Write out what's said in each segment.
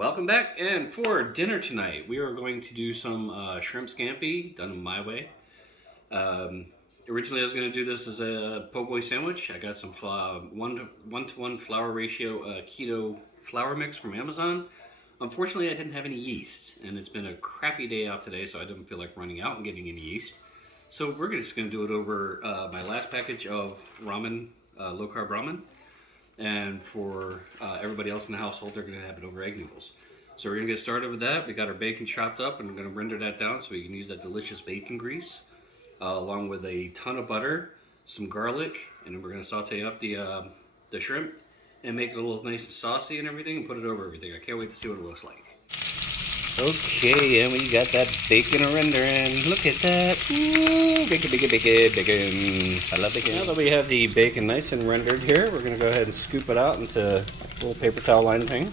Welcome back, and for dinner tonight, we are going to do some shrimp scampi, done my way. Um, Originally, I was going to do this as a po' boy sandwich. I got some 1 to 1 flour ratio keto flour mix from Amazon. Unfortunately, I didn't have any yeast, and it's been a crappy day out today, so I didn't feel like running out and getting any yeast. So we're just going to do it over my last package of ramen, low-carb ramen. And for everybody else in the household, they're going to have it over egg noodles. So we're going to get started with that. We got our bacon chopped up, and we're going to render that down so we can use that delicious bacon grease, along with a ton of butter, some garlic, and then we're going to saute up the shrimp and make it a little nice and saucy and everything, and put it over everything. I can't wait to see what it looks like. Okay, and we got that bacon rendering. Look at that. Ooh, bacon, bacon, bacon, bacon. I love bacon. Now that we have the bacon nice and rendered here, we're going to go ahead and scoop it out into a little paper towel line thing.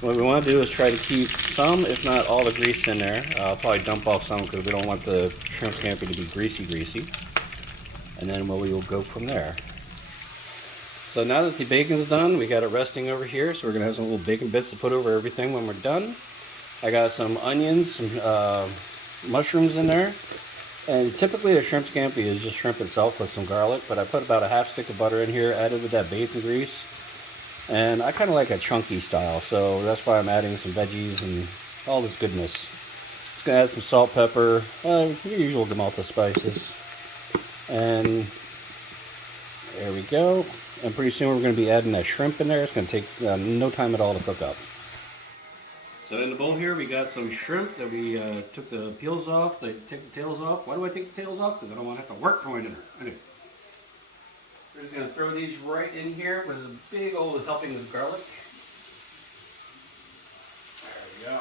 What we want to do is try to keep some, if not all, the grease in there. I'll probably dump off some because we don't want the shrimp scampi to be greasy. And then we will go from there. So now that the bacon's done, we got it resting over here. So we're going to have some little bacon bits to put over everything when we're done. I got some onions, some mushrooms in there, and typically a shrimp scampi is just shrimp itself with some garlic, but I put about a half stick of butter in here, added with that bacon grease, and I kind of like a chunky style, so that's why I'm adding some veggies and all this goodness. Just going to add some salt, pepper, your usual Gamalta spices, and there we go. And pretty soon we're going to be adding that shrimp in there. It's going to take no time at all to cook up. So in the bowl here, we got some shrimp that we took the peels off, take the tails off. Why do I take the tails off? Because I don't want to have to work for my dinner. Anyway, we're just going to throw these right in here with a big old helping of garlic. There we go.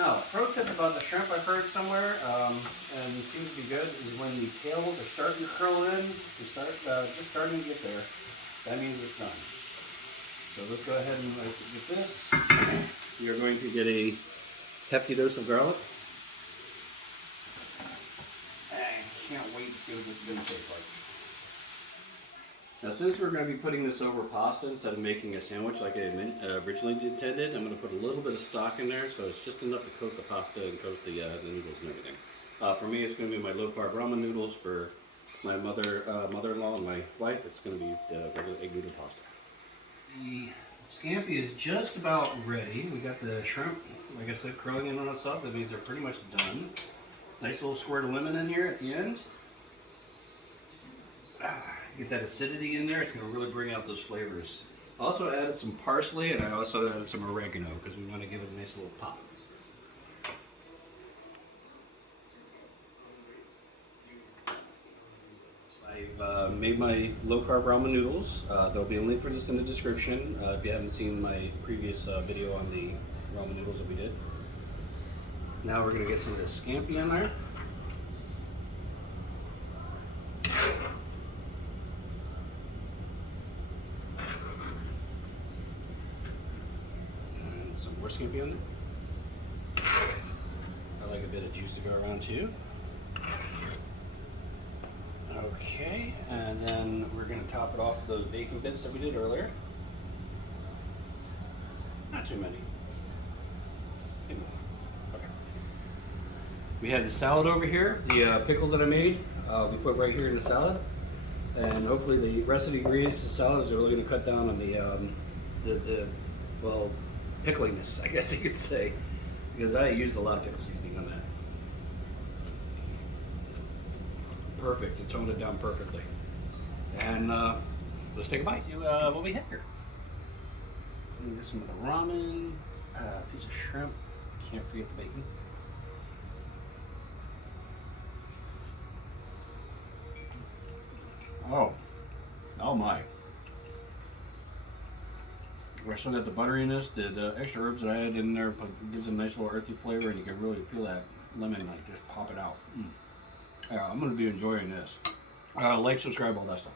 Now, pro tip about the shrimp I've heard somewhere, and it seems to be good, is when the tails are starting to curl in, just starting to get there, that means it's done. So let's go ahead and get this. You're going to get a hefty dose of garlic. I can't wait to see what this is going to taste like. Now, since we're going to be putting this over pasta instead of making a sandwich like I originally intended, I'm going to put a little bit of stock in there, so it's just enough to coat the pasta and coat the noodles and everything. For me, it's going to be my low-carb ramen noodles. For my mother-in-law and my wife, it's going to be the regular egg noodle pasta. The scampi is just about ready. We got the shrimp, like I said, curling in on itself. That means they're pretty much done. Nice little squirt of lemon in here at the end. Get that acidity in there. It's going to really bring out those flavors. I also added some parsley, and I also added some oregano because we want to give it a nice little pop. I've made my low-carb ramen noodles. There'll be a link for this in the description if you haven't seen my previous video on the ramen noodles that we did. Now we're going to get some of this scampi in there. And some more scampi in there. I like a bit of juice to go around too. Okay, and then we're going to top it off with those bacon bits that we did earlier. Not too many. Okay. We have the salad over here, the pickles that I made, we put right here in the salad. And hopefully the rest of the ingredients of the salad is really going to cut down on the pickliness, I guess you could say. Because I used a lot of pickle seasoning on that. Perfect. It toned it down perfectly. And let's take a bite. See what we have here. Get some of the ramen, piece of shrimp. Can't forget the bacon. Oh my. I still got the butteriness, the extra herbs that I added in there gives it a nice little earthy flavor, and you can really feel that lemon like just pop it out. Yeah, I'm going to be enjoying this. Like, subscribe, all that stuff.